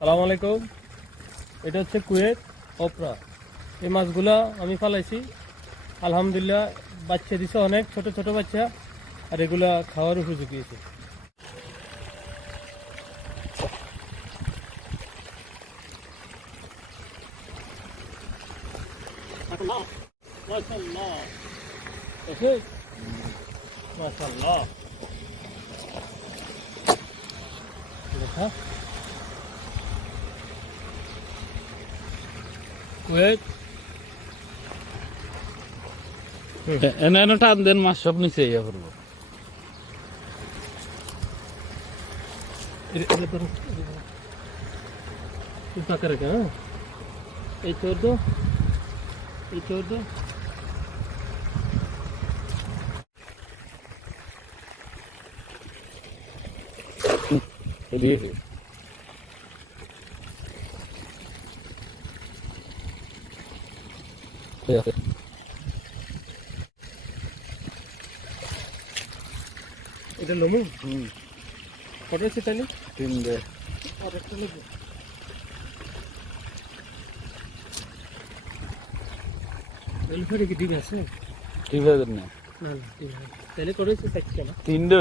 সালাম আলাইকুম। এটা হচ্ছে কুয়েত ওপরা। এই মাছগুলা আমি ফালাইছি, আলহামদুলিল্লাহ বাচ্চা দিছে অনেক, ছোট ছোট বাচ্চা, আর এগুলা খাওয়ার উপযোগী আছে। মাশাআল্লাহ, মাশাআল্লাহ, দেখা কুয়েত এনে টান দেন, মাছ সব নিচে ইয়ে করবো। পাকা রেখে, হ্যাঁ এই 14, এই 14, এটা লমু কত আছে তাহলে? 3 দে। আর একটা নেবো। কি ঠিক আছে? ঠিক আছে না? না না ঠিক আছে। তাহলে করেছে 4টা না? 3 দে।